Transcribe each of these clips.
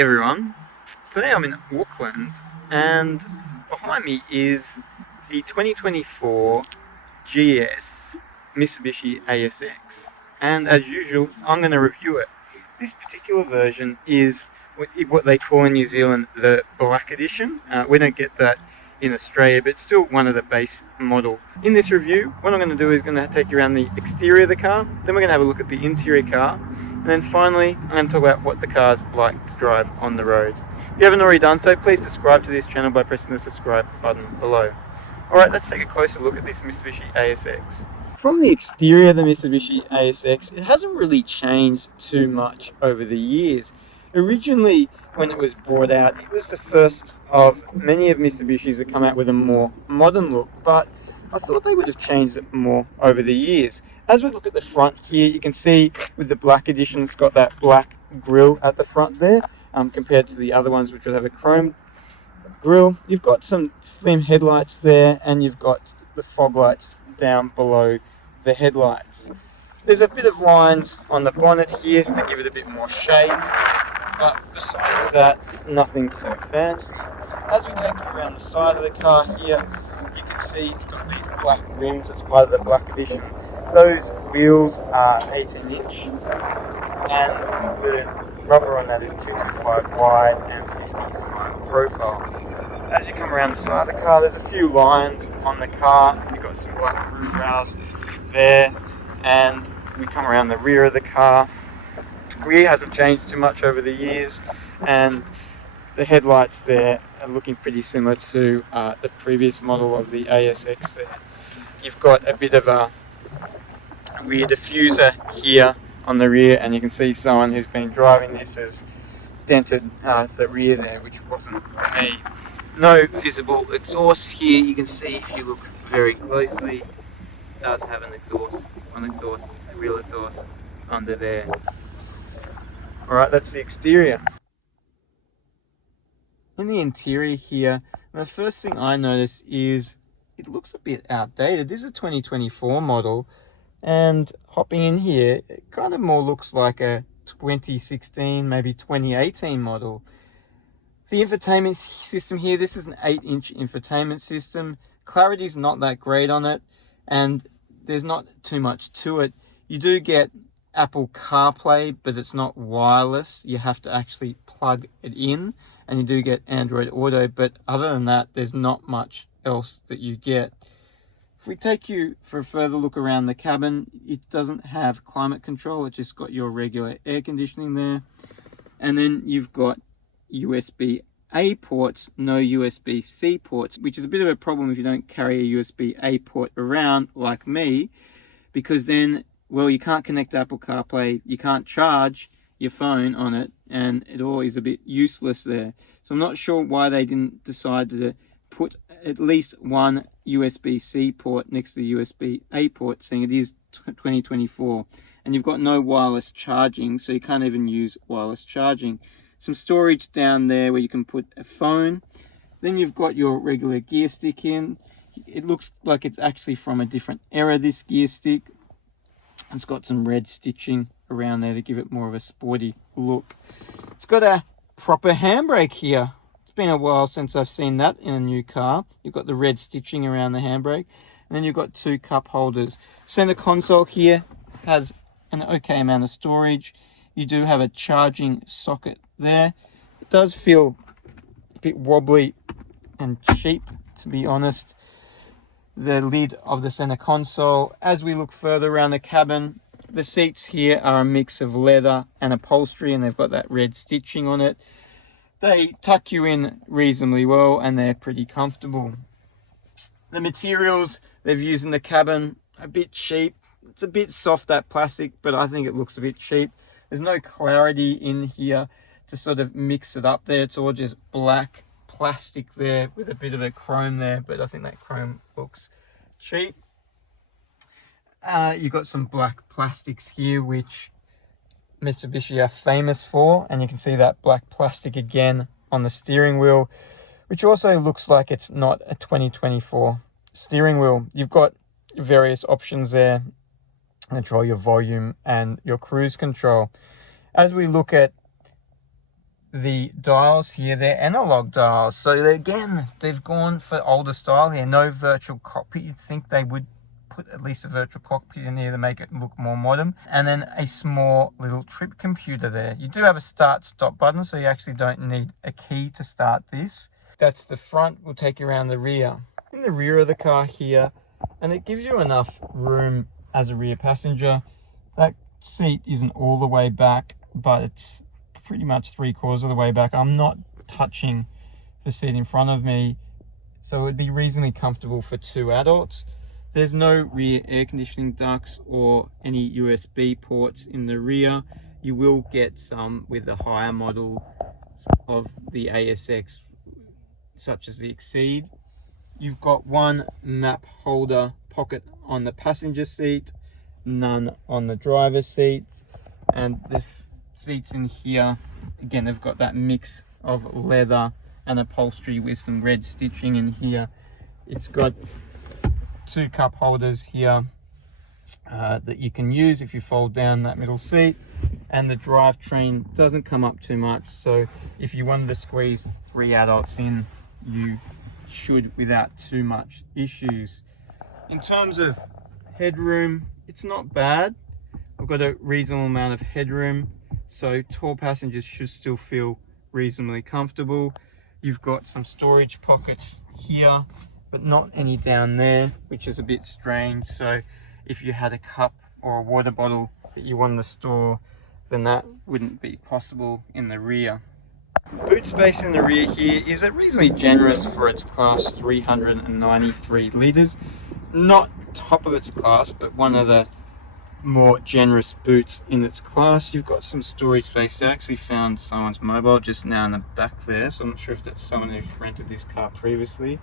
everyone, today I'm in Auckland and behind me is the 2024 GS Mitsubishi ASX, and as usual I'm going to review it. This particular version is what they call in New Zealand the Black Edition. We don't get that in Australia, but it's still one of the base model. In this review, what I'm going to do is going to take you around the exterior of the car, then we're going to have a look at the interior car, and then finally I'm going to talk about what the car's like to drive on the road. If you haven't already done so, please subscribe to this channel by pressing the subscribe button below. Alright, let's take a closer look at this Mitsubishi ASX. From the exterior of the Mitsubishi ASX, it hasn't really changed too much over the years. Originally, when it was brought out, it was the first of many of Mitsubishi's that come out with a more modern look, but I thought they would have changed it more over the years. As we look at the front here, you can see with the Black Edition, it's got that black grille at the front there, compared to the other ones which would have a chrome grille. You've got some slim headlights there, and you've got the fog lights down below the headlights. There's a bit of lines on the bonnet here to give it a bit more shade, but besides that, nothing too fancy. As we take you around the side of the car here, you can see it's got these black rims as part of the Black Edition. Those wheels are 18-inch, and the rubber on that is 225 wide and 55 profile. As you come around the side of the car, there's a few lines on the car. You've got some black roof rails there, and we come around the rear of the car. Rear hasn't changed too much over the years, and the headlights there are looking pretty similar to the previous model of the ASX there. You've got a bit of a rear diffuser here on the rear, and you can see someone who's been driving this has dented the rear there, which wasn't me. No visible exhaust here. You can see if you look very closely, it does have an real exhaust under there. Alright, that's the exterior. In the interior here, the first thing I notice is it looks a bit outdated. This is a 2024 model, and hopping in here, it kind of more looks like a 2016, maybe 2018 model. The infotainment system here, this is an 8-inch infotainment system. Clarity's not that great on it, and there's not too much to it. You do get Apple CarPlay, but it's not wireless. You have to actually plug it in, and you do get Android Auto, but other than that, there's not much else that you get. If we take you for a further look around the cabin, it doesn't have climate control. It's just got your regular air conditioning there. And then you've got USB-A ports, no USB-C ports, which is a bit of a problem if you don't carry a USB-A port around like me, because then, well, you can't connect to Apple CarPlay, you can't charge your phone on it, and it all is a bit useless there. So I'm not sure why they didn't decide to put at least one USB-C port next to the USB-A port, saying it is 2024, and you've got no wireless charging, so you can't even use wireless charging. Some storage down there where you can put a phone. Then you've got your regular gear stick in. It looks like it's actually from a different era, this gear stick. It's got some red stitching around there to give it more of a sporty look. It's got a proper handbrake here. It's been a while since I've seen that in a new car. You've got the red stitching around the handbrake, and then you've got two cup holders. Center console here has an okay amount of storage. You do have a charging socket there. It does feel a bit wobbly and cheap, to be honest. The lid of the center console. As we look further around the cabin, the seats here are a mix of leather and upholstery, and they've got that red stitching on it. They tuck you in reasonably well, and they're pretty comfortable. The materials they've used in the cabin, a bit cheap. It's a bit soft, that plastic, but I think it looks a bit cheap. There's no clarity in here to sort of mix it up there. It's all just black plastic there with a bit of a chrome there, but I think that chrome looks cheap. You've got some black plastics here, which Mitsubishi are famous for, and you can see that black plastic again on the steering wheel, which also looks like it's not a 2024 steering wheel. You've got various options there. Control your volume and your cruise control. As we look at the dials here, they're analog dials. So again, they've gone for older style here. No virtual cockpit. You'd think they would put at least a virtual cockpit in here to make it look more modern. And then a small little trip computer there. You do have a start-stop button, so you actually don't need a key to start this. That's the front. We'll take you around the rear. In the rear of the car here, and it gives you enough room as a rear passenger. That seat isn't all the way back, but it's pretty much 3/4 of the way back. I'm not touching the seat in front of me, so it would be reasonably comfortable for 2 adults. There's no rear air conditioning ducts or any USB ports in the rear. You will get some with the higher model of the ASX, such as the Exceed. You've got one map holder pocket on the passenger seat, none on the driver's seat, and the seats in here, again, they've got that mix of leather and upholstery with some red stitching in here. It's got 2 cup holders here that you can use if you fold down that middle seat, and the drivetrain doesn't come up too much, so if you wanted to squeeze 3 adults in, you should without too much issues. In terms of headroom, it's not bad. I've got a reasonable amount of headroom, so tall passengers should still feel reasonably comfortable. You've got some storage pockets here, but not any down there, which is a bit strange. So if you had a cup or a water bottle that you wanted to store, then that wouldn't be possible in the rear. Boot space in the rear here is reasonably generous for its class, 393 litres. Not top of its class, but one of the more generous boots in its class. You've got some storage space. I actually found someone's mobile just now in the back there, so I'm not sure if that's someone who's rented this car previously,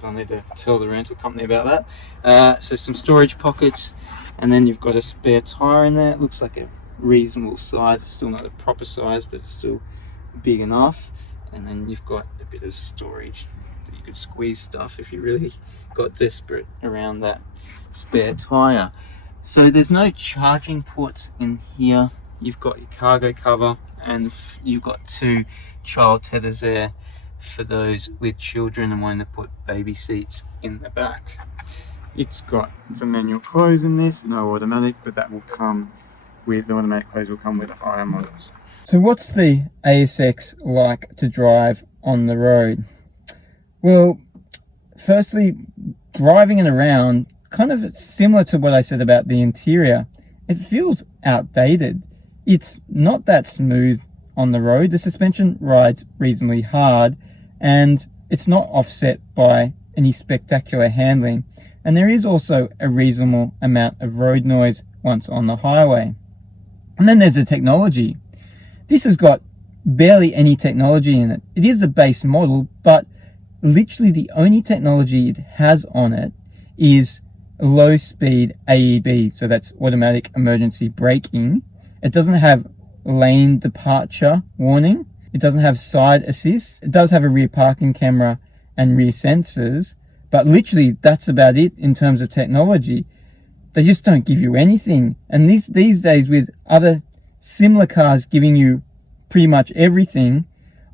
but I'll need to tell the rental company about that. So some storage pockets, and then you've got a spare tyre in there. It looks like a reasonable size. It's still not the proper size, but it's still big enough. And then you've got a bit of storage that you could squeeze stuff if you really got desperate around that spare tyre. So there's no charging ports in here. You've got your cargo cover, and you've got 2 child tethers there for those with children and wanting to put baby seats in the back. It's got some manual close in this, no automatic, but that will come with the automatic close, will come with the higher models. So what's the ASX like to drive on the road? Well, firstly, driving it around, kind of similar to what I said about the interior, it feels outdated. It's not that smooth on the road. The suspension rides reasonably hard, and it's not offset by any spectacular handling. And there is also a reasonable amount of road noise once on the highway. And then there's the technology. This has got barely any technology in it. It is a base model, but literally the only technology it has on it is low speed AEB, so that's automatic emergency braking. It doesn't have lane departure warning. It doesn't have side assist. It does have a rear parking camera and rear sensors, but literally that's about it in terms of technology. They just don't give you anything. And these days, with other similar cars giving you pretty much everything,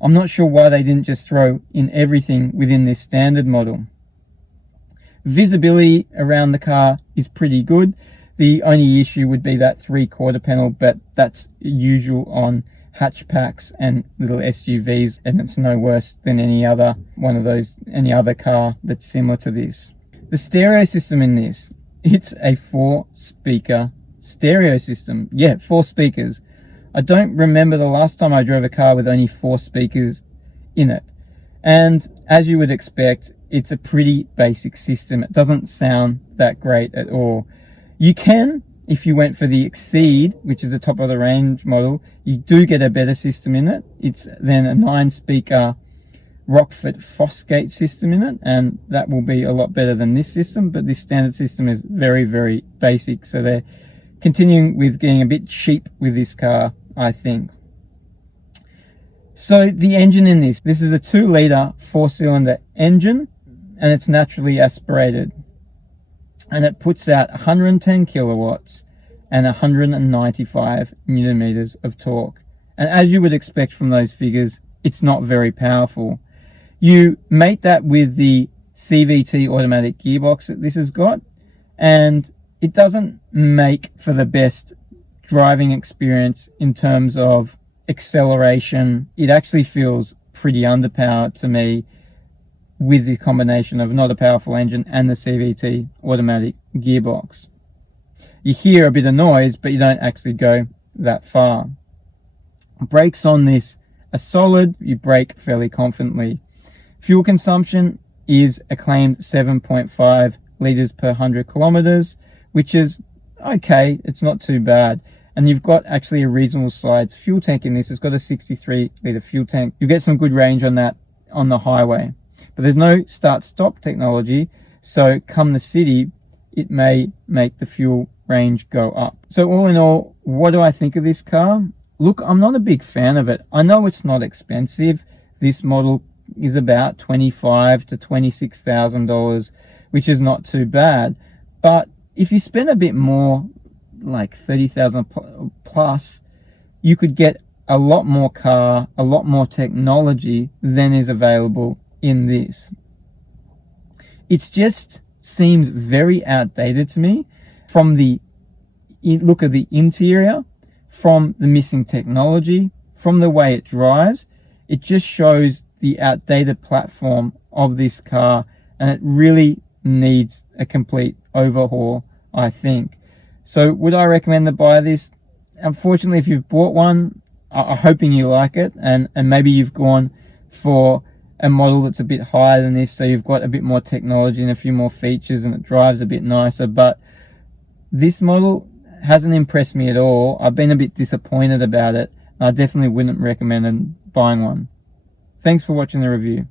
I'm not sure why they didn't just throw in everything within this standard model. Visibility around the car is pretty good. The only issue would be that 3/4 panel, but that's usual on hatchbacks and little SUVs, and it's no worse than any other car that's similar to this. The stereo system in this, it's a 4-speaker stereo system. Yeah, 4 speakers. I don't remember the last time I drove a car with only 4 speakers in it. And as you would expect, it's a pretty basic system. It doesn't sound that great at all. You can, if you went for the Exceed, which is the top of the range model, you do get a better system in it. It's then a 9-speaker Rockford Fosgate system in it, and that will be a lot better than this system, but this standard system is very, very basic, so they're continuing with getting a bit cheap with this car, I think. So the engine in this is a 2-litre 4-cylinder engine, and it's naturally aspirated, and it puts out 110 kilowatts and 195 newton meters of torque, And as you would expect from those figures, it's not very powerful. You mate that with the CVT automatic gearbox that this has got, and it doesn't make for the best driving experience in terms of acceleration. It actually feels pretty underpowered to me with the combination of not a powerful engine and the CVT automatic gearbox. You hear a bit of noise, but you don't actually go that far. Brakes on this are solid, you brake fairly confidently. Fuel consumption is a claimed 7.5 litres per 100 kilometres, which is okay, it's not too bad. And you've got actually a reasonable sized fuel tank in this. It's got a 63 litre fuel tank. You get some good range on that on the highway. But there's no start-stop technology, so come the city, it may make the fuel range go up. So all in all, what do I think of this car? Look, I'm not a big fan of it. I know it's not expensive. This model is about $25,000 to $26,000, which is not too bad. But if you spend a bit more, like $30,000 plus, you could get a lot more car, a lot more technology than is available in this. It just seems very outdated to me, from the look of the interior, from the missing technology, from the way it drives. It just shows the outdated platform of this car, and it really needs a complete overhaul, I think. So would I recommend to buy this? Unfortunately, if you've bought one, I'm hoping you like it, and maybe you've gone for a model that's a bit higher than this, so you've got a bit more technology and a few more features, and it drives a bit nicer. But this model hasn't impressed me at all. I've been a bit disappointed about it. I definitely wouldn't recommend buying one. Thanks for watching the review.